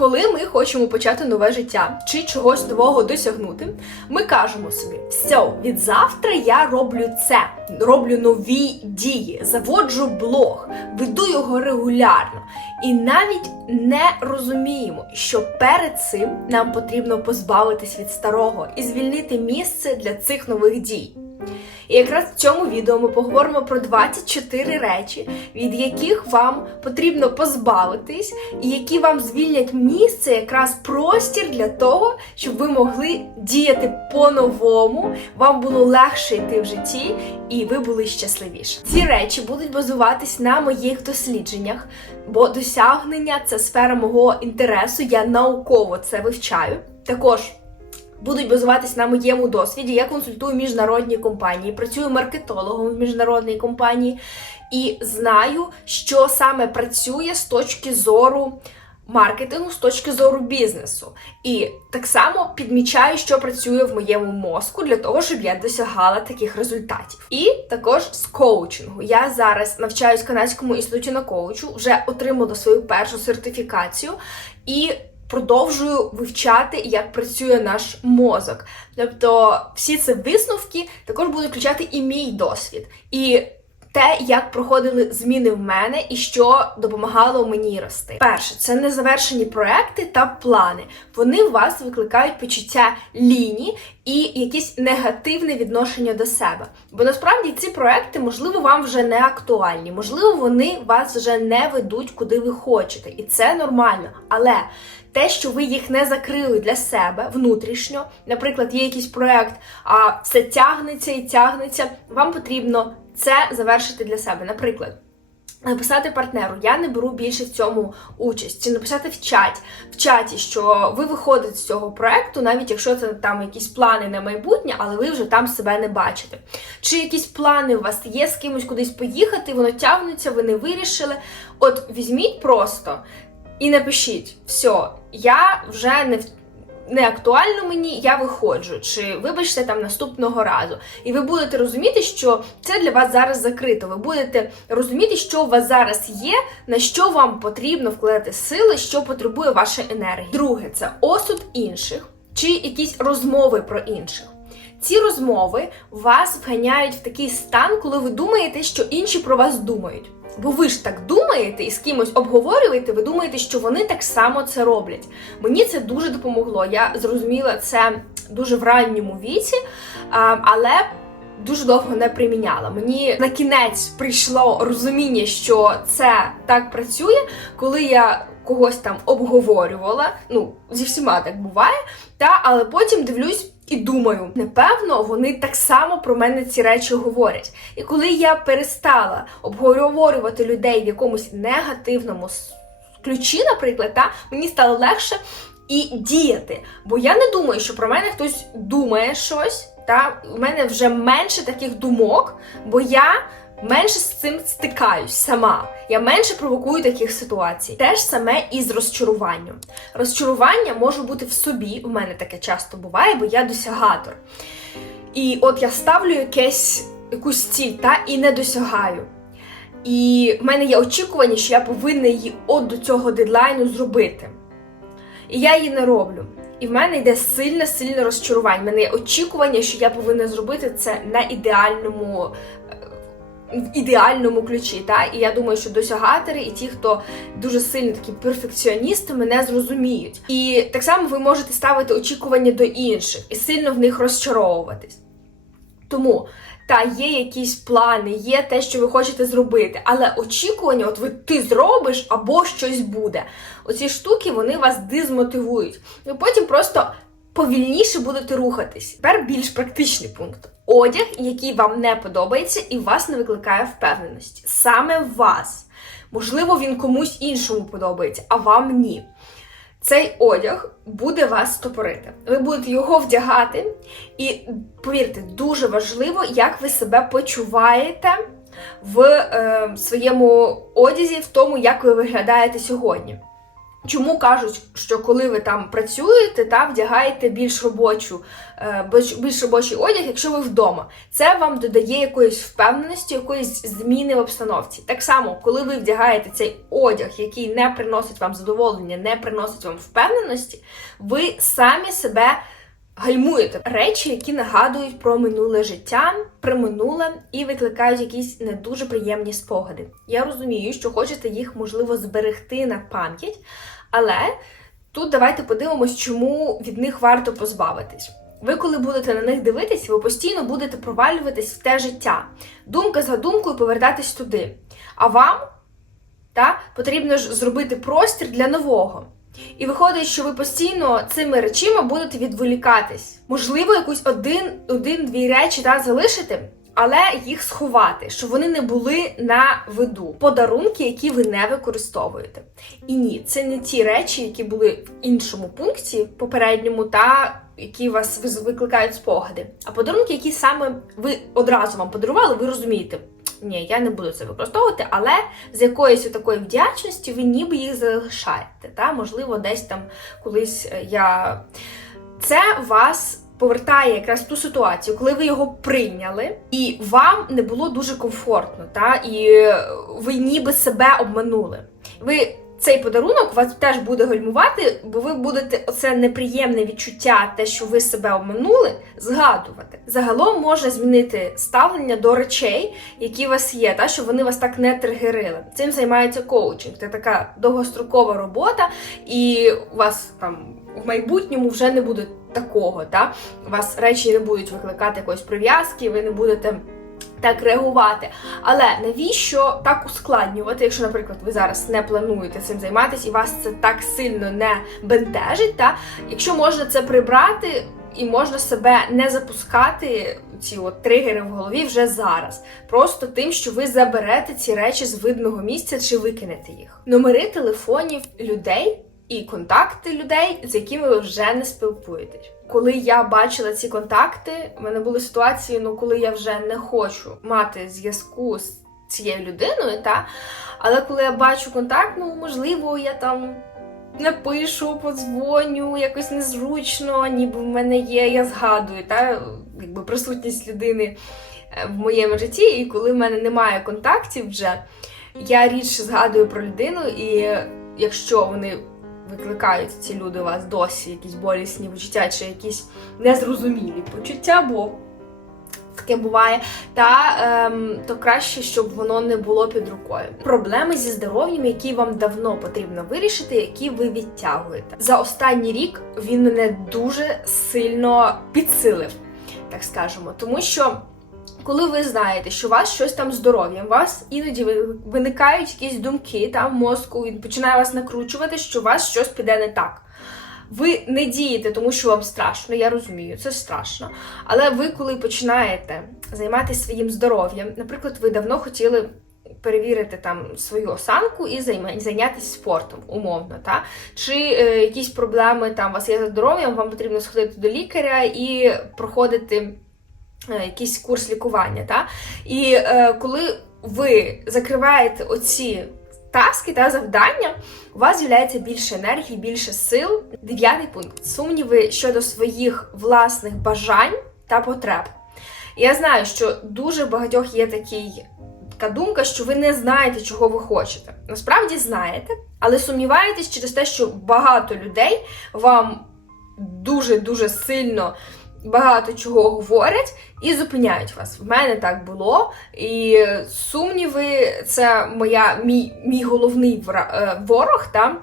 Коли ми хочемо почати нове життя чи чогось нового досягнути, ми кажемо собі: все, від завтра я роблю це, роблю нові дії, заводжу блог, веду його регулярно. І навіть не розуміємо, що перед цим нам потрібно позбавитись від старого і звільнити місце для цих нових дій. І якраз в цьому відео ми поговоримо про 24 речі, від яких вам потрібно позбавитись, і які вам звільнять місце, якраз простір для того, щоб ви могли діяти по-новому, вам було легше йти в житті, і ви були щасливіші. Ці речі будуть базуватись на моїх дослідженнях, бо досягнення це сфера мого інтересу. Я науково це вивчаю. Також будуть базуватись на моєму досвіді. Я консультую міжнародні компанії, працюю маркетологом в міжнародній компанії і знаю, що саме працює з точки зору. Маркетингу з точки зору бізнесу, і так само підмічаю, що працює в моєму мозку для того, щоб я досягала таких результатів. І також з коучингу. Я зараз навчаюсь канадському інституті на коучу, вже отримала свою першу сертифікацію і продовжую вивчати, як працює наш мозок. Тобто, всі ці висновки також будуть включати і мій досвід. І те, як проходили зміни в мене і що допомагало мені рости. Перше, це незавершені проекти та плани. Вони у вас викликають почуття лінії і якесь негативне відношення до себе. Бо насправді ці проекти, можливо, вам вже не актуальні, можливо, вони вас вже не ведуть, куди ви хочете, і це нормально. Але те, що ви їх не закрили для себе внутрішньо, наприклад, є якийсь проект, а все тягнеться і тягнеться, вам потрібно це завершити для себе. Наприклад, написати партнеру, я не беру більше в цьому участь, чи написати в чаті, в чаті, що ви виходите з цього проекту, навіть якщо це там якісь плани на майбутнє, але ви вже там себе не бачите. Чи якісь плани у вас є з кимось кудись поїхати, воно тягнеться, ви не вирішили. От візьміть просто. І напишіть, все, я вже не в не актуально мені, я виходжу, чи вибачте там наступного разу. І ви будете розуміти, що це для вас зараз закрито. Ви будете розуміти, що у вас зараз є, на що вам потрібно вкладати сили, що потребує вашої енергії. Друге, це осуд інших чи якісь розмови про інших. Ці розмови вас вганяють в такий стан, коли ви думаєте, що інші про вас думають. Бо ви ж так думаєте і з кимось обговорюєте, ви думаєте, що вони так само це роблять. Мені це дуже допомогло. Я зрозуміла це дуже в ранньому віці, але дуже довго не приміняла. Мені на кінець прийшло розуміння, що це так працює, коли я когось там обговорювала. Ну, зі всіма так буває, та але потім дивлюсь. І думаю, напевно, вони так само про мене ці речі говорять. І коли я перестала обговорювати людей в якомусь негативному ключі, наприклад, та, мені стало легше і діяти. Бо я не думаю, що про мене хтось думає щось. Та у мене вже менше таких думок, бо я менше з цим стикаюсь сама. Я менше провокую таких ситуацій. Теж саме і з розчаруванням. Розчарування може бути в собі, у мене таке часто буває, бо я досягатор. І от я ставлю якесь, якусь ціль та і не досягаю. І в мене є очікування, що я повинна її от до цього дедлайну зробити. І я її не роблю. І в мене йде сильне, сильне розчарування. В мене є очікування, що я повинна зробити це на ідеальному в ідеальному ключі. Та? І я думаю, що досягатори і ті, хто дуже сильні такі перфекціоністи, мене зрозуміють. І так само ви можете ставити очікування до інших і сильно в них розчаровуватись. Тому. Та є якісь плани, є те, що ви хочете зробити, але очікування, от ви ти зробиш або щось буде. Оці штуки вони вас дезмотивують. І потім просто повільніше будете рухатись. Тепер більш практичний пункт. Одяг, який вам не подобається і вас не викликає впевненості. Саме вас. Можливо, він комусь іншому подобається, а вам ні. Цей одяг буде вас стопорити. Ви будете його вдягати, і повірте, дуже важливо, як ви себе почуваєте в е, своєму одязі, в тому, як ви виглядаєте сьогодні. Чому кажуть, що коли ви там працюєте, та вдягаєте більш робочу, е, більш- більш робочий одяг, якщо ви вдома, це вам додає якоїсь впевненості, якоїсь зміни в обстановці. Так само, коли ви вдягаєте цей одяг, який не приносить вам задоволення, не приносить вам впевненості, ви самі себе гальмуєте речі, які нагадують про минуле життя, про минуле і викликають якісь не дуже приємні спогади. Я розумію, що хочете їх можливо зберегти на пам'ять, але тут давайте подивимось, чому від них варто позбавитись. Ви, коли будете на них дивитись, ви постійно будете провалюватись в те життя, думка за думкою повертатись туди. А вам та, потрібно ж зробити простір для нового. І виходить, що ви постійно цими речима будете відволікатись. Можливо, якусь один, один-дві речі та залишити, але їх сховати, щоб вони не були на виду. Подарунки, які ви не використовуєте. І ні, це не ті речі, які були в іншому пункті попередньому, та які вас викликають спогади. А подарунки, які саме ви одразу вам подарували, ви розумієте. Ні, я не буду це використовувати, але з якоюсь такої вдячності ви ніби їх залишаєте. Та? Можливо, десь там колись е, я. Це вас повертає якраз ту ситуацію, коли ви його прийняли, і вам не було дуже комфортно, та? і ви ніби себе обманули. Ви цей подарунок вас теж буде гальмувати, бо ви будете оце неприємне відчуття, те, що ви себе обманули, згадувати. Загалом можна змінити ставлення до речей, які у вас є, та щоб вони вас так не тригерили. Цим займається коучинг. Це така довгострокова робота, і у вас там в майбутньому вже не буде такого. Та? У вас речі не будуть викликати якоїсь прив'язки, ви не будете. Так реагувати. Але навіщо так ускладнювати, якщо, наприклад, ви зараз не плануєте цим займатися і вас це так сильно не бентежить, та якщо можна це прибрати і можна себе не запускати, ці от тригери в голові вже зараз, просто тим, що ви заберете ці речі з видного місця чи викинете їх. Номери телефонів людей і контакти людей, з якими ви вже не спілкуєтесь. Коли я бачила ці контакти, в мене були ситуації, ну коли я вже не хочу мати зв'язку з цією людиною, та? Але коли я бачу контакт, ну можливо, я там напишу, подзвоню, якось незручно, ніби в мене є, я згадую, та якби присутність людини е, в моєму житті, і коли в мене немає контактів вже, я рідше згадую про людину, і якщо вони викликають ці люди у вас досі якісь болісні почуття чи якісь незрозумілі почуття, бо таке буває, та ем, то краще, щоб воно не було під рукою. Проблеми зі здоров'ям, які вам давно потрібно вирішити, які ви відтягуєте. За останній рік він мене дуже сильно підсилив, так скажемо, тому що. Коли ви знаєте, що у вас щось там здоров'ям, у вас іноді виникають якісь думки там в мозку, він починає вас накручувати, що у вас щось піде не так. Ви не дієте, тому що вам страшно, я розумію, це страшно. Але ви, коли починаєте займатися своїм здоров'ям, наприклад, ви давно хотіли перевірити там свою осанку і зайнятися спортом, умовно, та? чи е, якісь проблеми там у вас є з здоров'ям, вам потрібно сходити до лікаря і проходити якийсь курс лікування. Та? І е, коли ви закриваєте оці таски та завдання, у вас з'являється більше енергії, більше сил. Дев'ятий пункт сумніви щодо своїх власних бажань та потреб. Я знаю, що дуже багатьох є такий, така думка, що ви не знаєте, чого ви хочете. Насправді знаєте, але сумніваєтесь через те, що багато людей вам дуже-дуже сильно багато чого говорять і зупиняють вас. В мене так було. І сумніви це моя, мій, мій головний е, ворог. Та?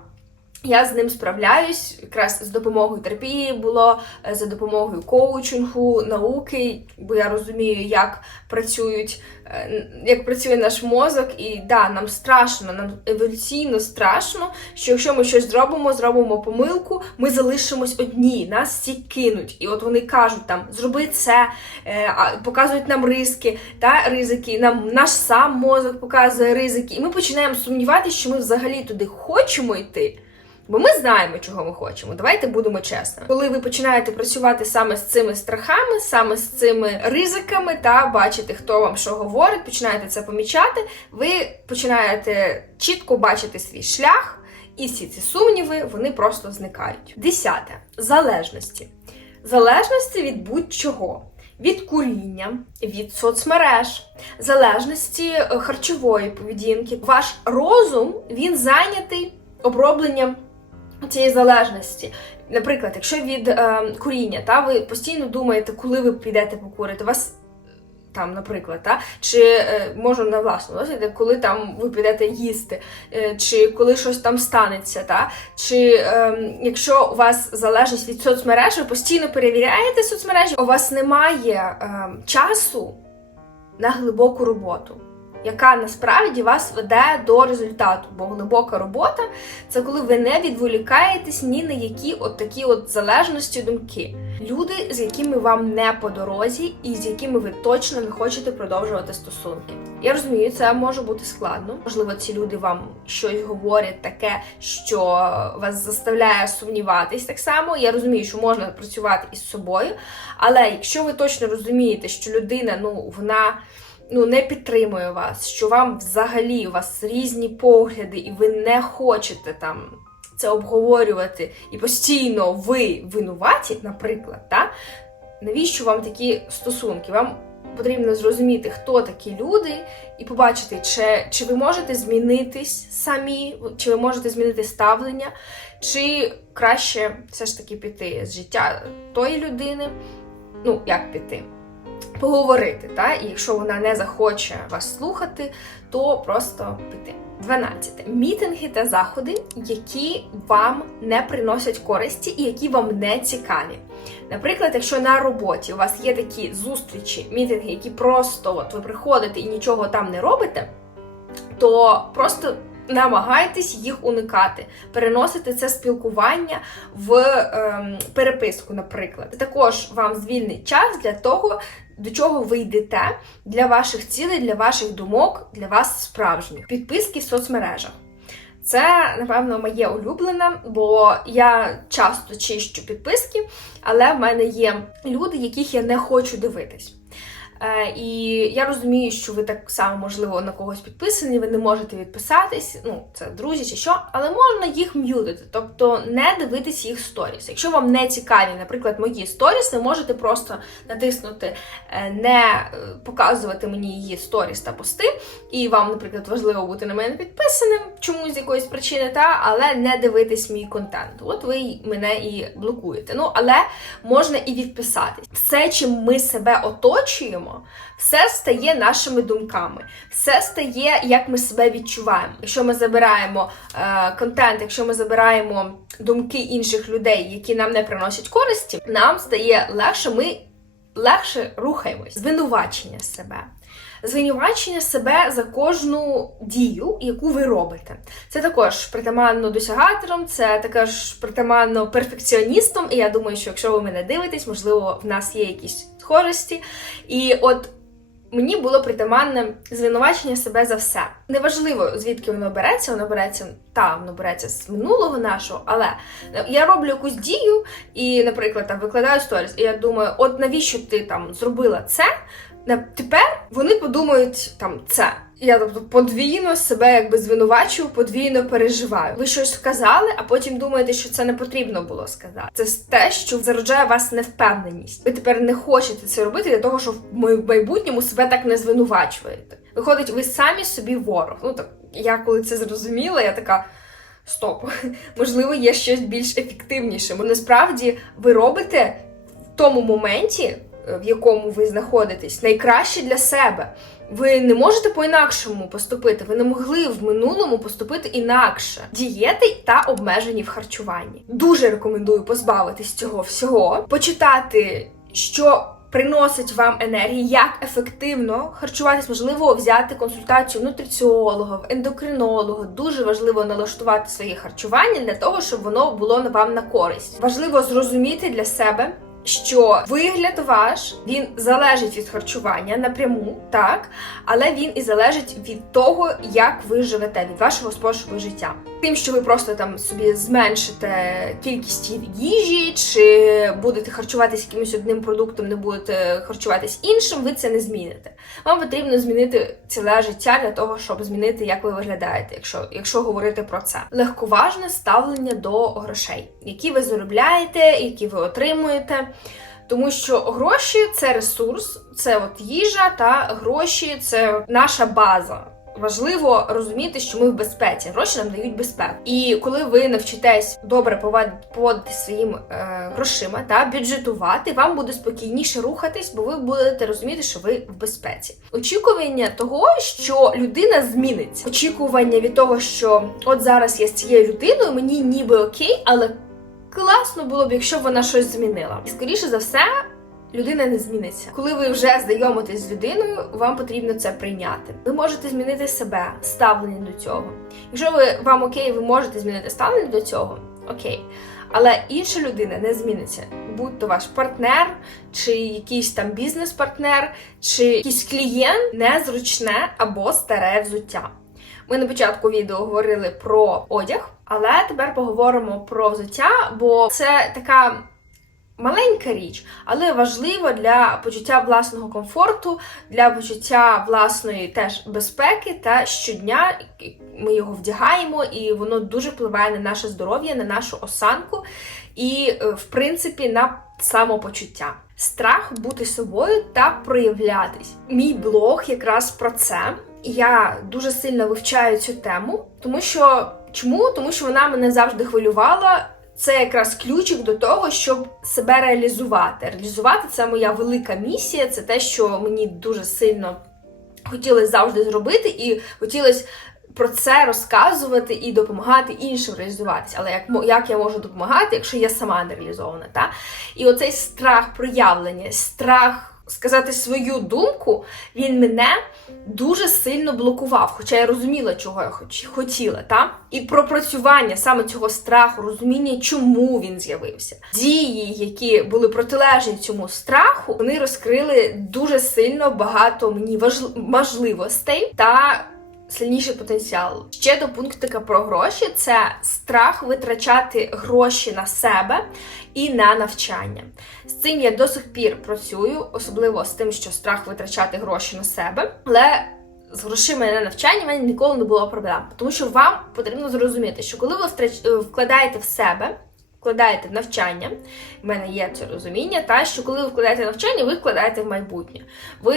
Я з ним справляюсь якраз з допомогою терапії було, е, за допомогою коучингу, науки, бо я розумію, як працюють, е, як працює наш мозок, і да, нам страшно, нам еволюційно страшно, що якщо ми щось зробимо, зробимо помилку, ми залишимось одні, нас всі кинуть. І от вони кажуть там, зроби це, е, показують нам риски, та ризики. Нам наш сам мозок показує ризики, і ми починаємо сумніватися, що ми взагалі туди хочемо йти. Бо ми знаємо, чого ми хочемо. Давайте будемо чесними. Коли ви починаєте працювати саме з цими страхами, саме з цими ризиками, та бачите, хто вам що говорить, починаєте це помічати, ви починаєте чітко бачити свій шлях І всі ці сумніви вони просто зникають. Десяте залежності. Залежності від будь-чого. Від куріння, від соцмереж, залежності е, харчової поведінки. Ваш розум він зайнятий обробленням цієї залежності. Наприклад, якщо від е, куріння, та ви постійно думаєте, коли ви підете покурити, вас там, наприклад, та чи е, можу на власному досвіді, коли там ви підете їсти, е, чи коли щось там станеться, та чи е, якщо у вас залежність від соцмереж, ви постійно перевіряєте соцмережі, у вас немає е, часу на глибоку роботу. Яка насправді вас веде до результату, бо глибока робота це коли ви не відволікаєтесь ні на які от такі от залежності думки. Люди, з якими вам не по дорозі, і з якими ви точно не хочете продовжувати стосунки. Я розумію, це може бути складно. Можливо, ці люди вам щось говорять таке, що вас заставляє сумніватись так само. Я розумію, що можна працювати із собою, але якщо ви точно розумієте, що людина, ну вона ну не підтримує вас, що вам взагалі у вас різні погляди, і ви не хочете там це обговорювати, і постійно ви винуваті, наприклад, та навіщо вам такі стосунки? Вам потрібно зрозуміти, хто такі люди, і побачити, чи, чи ви можете змінитись самі, чи ви можете змінити ставлення, чи краще все ж таки піти з життя тої людини. Ну, як піти? Поговорити, та? і якщо вона не захоче вас слухати, то просто піти. 12. Мітинги та заходи, які вам не приносять користі і які вам не цікаві. Наприклад, якщо на роботі у вас є такі зустрічі, мітинги, які просто от ви приходите і нічого там не робите, то просто намагайтесь їх уникати, переносити це спілкування в ем, переписку, наприклад. Також вам звільнить час для того, до чого ви йдете для ваших цілей, для ваших думок, для вас справжніх. Підписки в соцмережах. Це, напевно, моє улюблене, бо я часто чищу підписки, але в мене є люди, яких я не хочу дивитись. Е, і я розумію, що ви так само, можливо, на когось підписані, ви не можете відписатись, ну, це друзі чи що, але можна їх м'ютити, тобто не дивитись їх сторіс. Якщо вам не цікаві, наприклад, мої сторіс, ви можете просто натиснути е, не е, показувати мені її сторіс та пости, і вам, наприклад, важливо бути на мене підписаним чомусь з якоїсь причини, та, але не дивитись мій контент. От ви мене і блокуєте. Ну, але можна і відписатись. Все, чим ми себе оточуємо все стає нашими думками, все стає, як ми себе відчуваємо. Якщо ми забираємо е, контент, якщо ми забираємо думки інших людей, які нам не приносять користі, нам стає легше, ми легше рухаємось. Звинувачення себе. Звинувачення себе за кожну дію, яку ви робите. Це також притаманно досягаторам, це також притаманно перфекціоністам. І я думаю, що якщо ви мене дивитесь, можливо, в нас є якісь схожості. І от мені було притаманне звинувачення себе за все. Неважливо, звідки воно береться, воно береться та воно береться з минулого нашого, але я роблю якусь дію і, наприклад, там викладаю сторіс, і я думаю, от навіщо ти там зробила це? Тепер вони подумають там це. Я тобто подвійно себе якби звинувачую, подвійно переживаю. Ви щось сказали, а потім думаєте, що це не потрібно було сказати. Це те, що зароджує вас невпевненість. Ви тепер не хочете це робити для того, щоб в майбутньому себе так не звинувачуєте. Виходить, ви самі собі ворог. Ну так я коли це зрозуміла, я така. Стоп, можливо, є щось більш ефективніше. Бо насправді ви робите в тому моменті в якому ви знаходитесь, найкраще для себе. Ви не можете по-інакшому поступити. Ви не могли в минулому поступити інакше. Дієти та обмежені в харчуванні. Дуже рекомендую позбавитись цього всього, почитати, що. Приносить вам енергії, як ефективно харчуватись, можливо, взяти консультацію нутриціолога, ендокринолога. Дуже важливо налаштувати своє харчування для того, щоб воно було вам на користь. Важливо зрозуміти для себе, що вигляд ваш він залежить від харчування напряму, так, але він і залежить від того, як ви живете, від вашого способу життя. Тим, що ви просто там собі зменшите кількість їжі, чи будете харчуватись якимось одним продуктом, не будете харчуватись іншим, ви це не зміните. Вам потрібно змінити ціле життя для того, щоб змінити, як ви виглядаєте, якщо, якщо говорити про це. Легковажне ставлення до грошей, які ви заробляєте, які ви отримуєте. Тому що гроші це ресурс, це от їжа та гроші це наша база. Важливо розуміти, що ми в безпеці. Гроші нам дають безпеку. І коли ви навчитесь добре поводити, своїм е, грошима та бюджетувати, вам буде спокійніше рухатись, бо ви будете розуміти, що ви в безпеці. Очікування того, що людина зміниться. Очікування від того, що от зараз я з цією людиною, мені ніби окей, але класно було б, якщо вона щось змінила. І скоріше за все. Людина не зміниться. Коли ви вже знайомитесь з людиною, вам потрібно це прийняти. Ви можете змінити себе, ставлення до цього. Якщо ви вам окей, ви можете змінити ставлення до цього, окей. Але інша людина не зміниться. Будь то ваш партнер, чи якийсь там бізнес-партнер, чи якийсь клієнт незручне або старе взуття. Ми на початку відео говорили про одяг, але тепер поговоримо про взуття, бо це така маленька річ, але важлива для почуття власного комфорту, для почуття власної теж безпеки. Та щодня ми його вдягаємо, і воно дуже впливає на наше здоров'я, на нашу осанку і, е, в принципі, на самопочуття. Страх бути собою та проявлятись. Мій блог якраз про це. Я дуже сильно вивчаю цю тему, тому що чому? Тому що вона мене завжди хвилювала. Це якраз ключик до того, щоб себе реалізувати. Реалізувати це моя велика місія, це те, що мені дуже сильно хотілося завжди зробити, і хотілося про це розказувати і допомагати іншим реалізуватися. Але як як я можу допомагати, якщо я сама не реалізована? Та? І оцей страх проявлення, страх сказати свою думку, він мене дуже сильно блокував, хоча я розуміла, чого я хотіла. Та? І пропрацювання саме цього страху, розуміння, чому він з'явився. Дії, які були протилежні цьому страху, вони розкрили дуже сильно багато мені можливостей та. Сильніший потенціал. Ще до пунктика про гроші це страх витрачати гроші на себе і на навчання. З цим я до сих пір працюю, особливо з тим, що страх витрачати гроші на себе. Але з грошима на навчання в мене ніколи не було проблем. Тому що вам потрібно зрозуміти, що коли ви вкладаєте в себе. Вкладаєте в навчання, в мене є це розуміння, та що коли ви вкладаєте навчання, ви вкладаєте в майбутнє. Ви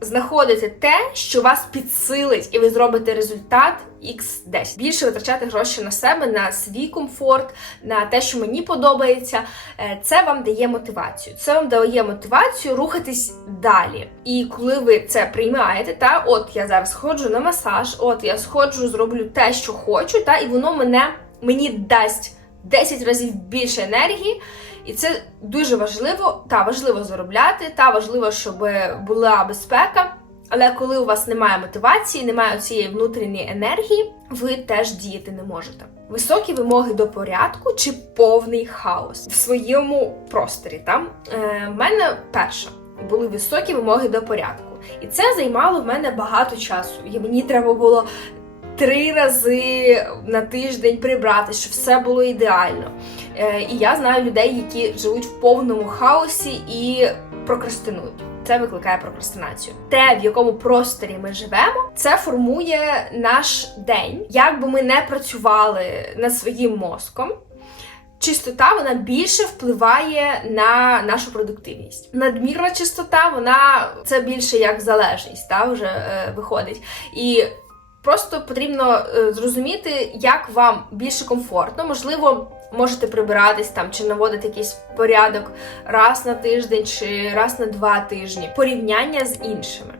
знаходите те, що вас підсилить, і ви зробите результат X10. Більше витрачати гроші на себе, на свій комфорт, на те, що мені подобається. Е, це вам дає мотивацію. Це вам дає мотивацію рухатись далі. І коли ви це приймаєте, та от я зараз сходжу на масаж, от я сходжу, зроблю те, що хочу, та і воно мене мені дасть 10 разів більше енергії. І це дуже важливо, та важливо заробляти, та важливо, щоб була безпека. Але коли у вас немає мотивації, немає цієї внутрішньої енергії, ви теж діяти не можете. Високі вимоги до порядку чи повний хаос в своєму просторі. Там е, в мене перша були високі вимоги до порядку, і це займало в мене багато часу. І мені треба було три рази на тиждень прибрати, щоб все було ідеально. Е, і я знаю людей, які живуть в повному хаосі і прокрастинують. Це викликає прокрастинацію. Те, в якому просторі ми живемо, це формує наш день. Як би ми не працювали над своїм мозком. Чистота вона більше впливає на нашу продуктивність. Надмірна чистота, вона це більше як залежність, та вже е, виходить. І Просто потрібно е, зрозуміти, як вам більше комфортно. Можливо, можете прибиратись там чи наводити якийсь порядок раз на тиждень чи раз на два тижні. Порівняння з іншими.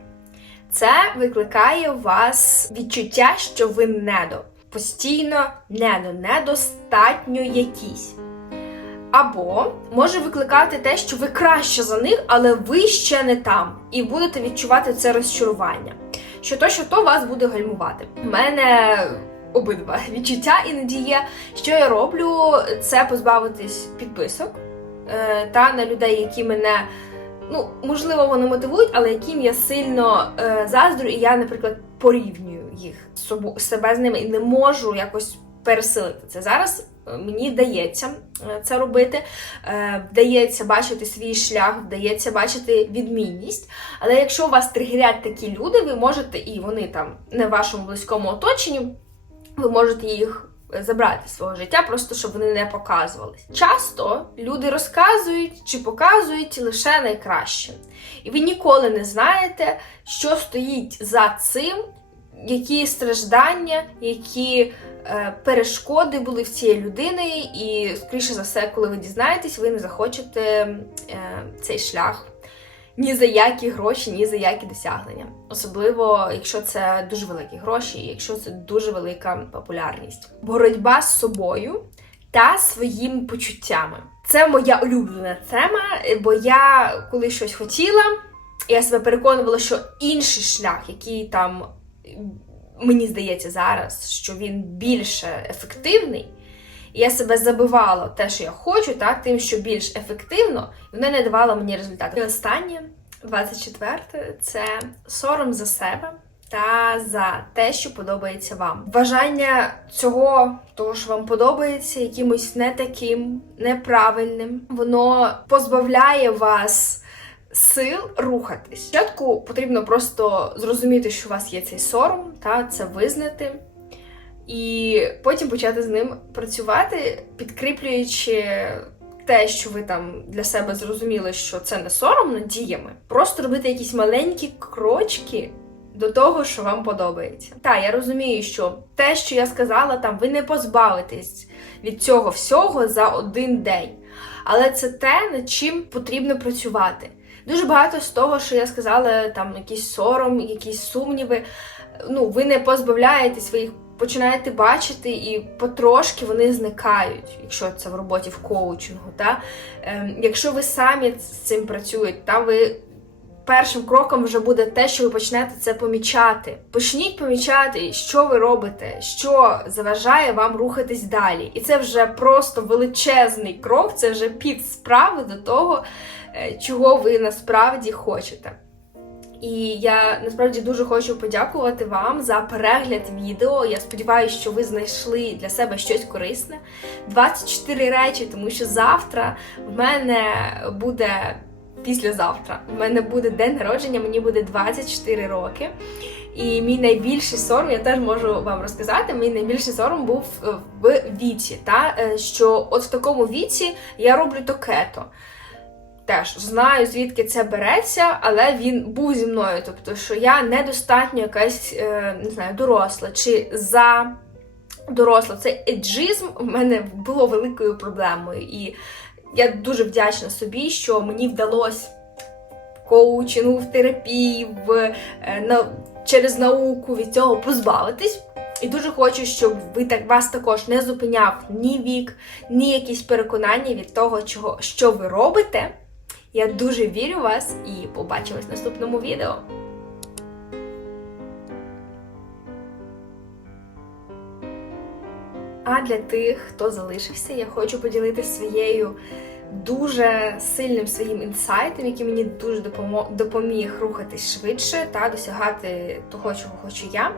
Це викликає у вас відчуття, що ви недо. Постійно недо, недостатньо якісь. Або може викликати те, що ви краще за них, але ви ще не там, і будете відчувати це розчарування що то, що то вас буде гальмувати. У мене обидва відчуття іноді є. Що я роблю, це позбавитись підписок е, та на людей, які мене. Ну, можливо, вони мотивують, але яким я сильно е, заздрю, і я, наприклад, порівнюю їх з собо- себе з ними і не можу якось пересилити це. Зараз мені вдається е, це робити, е, вдається бачити свій шлях, вдається бачити відмінність. Але якщо у вас тригерять такі люди, ви можете, і вони там не в вашому близькому оточенні, ви можете їх забрати з свого життя, просто щоб вони не показувались. Часто люди розказують чи показують лише найкраще. І ви ніколи не знаєте, що стоїть за цим, які страждання, які перешкоди були в цієї людини, і, скоріше за все, коли ви дізнаєтесь, ви не захочете е, цей шлях ні за які гроші, ні за які досягнення. Особливо, якщо це дуже великі гроші, і якщо це дуже велика популярність. Боротьба з собою та своїми почуттями. Це моя улюблена тема, бо я коли щось хотіла, я себе переконувала, що інший шлях, який там мені здається зараз, що він більше ефективний. І я себе забивала те, що я хочу, так, тим, що більш ефективно, і воно не давало мені результату. І останнє, 24 це сором за себе та за те, що подобається вам. Бажання цього, того, що вам подобається, якимось не таким, неправильним, воно позбавляє вас. Сил рухатись. Спочатку потрібно просто зрозуміти, що у вас є цей сором, та це визнати, і потім почати з ним працювати, підкріплюючи те, що ви там для себе зрозуміли, що це не соромно діями. Просто робити якісь маленькі крочки до того, що вам подобається. Так, я розумію, що те, що я сказала, там ви не позбавитесь від цього всього за один день. Але це те, над чим потрібно працювати. Дуже багато з того, що я сказала, там якийсь сором, якісь сумніви. Ну, ви не позбавляєтесь, ви їх починаєте бачити, і потрошки вони зникають, якщо це в роботі в коучингу. Та? Ем, якщо ви самі з цим працюєте, та ви першим кроком вже буде те, що ви почнете це помічати. Почніть помічати, що ви робите, що заважає вам рухатись далі. І це вже просто величезний крок, це вже під справи до того, чого ви насправді хочете. І я насправді дуже хочу подякувати вам за перегляд відео. Я сподіваюся, що ви знайшли для себе щось корисне. 24 речі, тому що завтра в мене буде післязавтра. В мене буде день народження, мені буде 24 роки. І мій найбільший сором, я теж можу вам розказати, мій найбільший сором був е, в віці. Та? е, Що от в такому віці я роблю то кето. Теж знаю, звідки це береться, але він був зі мною. Тобто, що я недостатньо якась е, не знаю, доросла чи за доросла. Цей еджизм в мене було великою проблемою. І я дуже вдячна собі, що мені вдалося в коучингу, в терапії, в, е, на, через науку від цього позбавитись. І дуже хочу, щоб ви так вас також не зупиняв ні вік, ні якісь переконання від того, чого, що ви робите. Я дуже вірю в вас і побачимось в наступному відео. А для тих, хто залишився, я хочу поділитися своєю дуже сильним своїм інсайтом, який мені дуже допоміг рухатись швидше та досягати того, чого хочу я.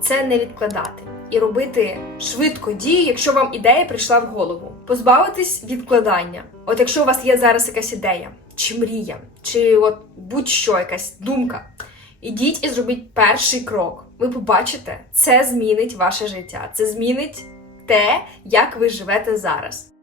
Це не відкладати і робити швидко дію, якщо вам ідея прийшла в голову. Позбавитись відкладання. От якщо у вас є зараз якась ідея, чи мрія, чи от будь-що, якась думка, ідіть і зробіть перший крок. Ви побачите, це змінить ваше життя, це змінить те, як ви живете зараз.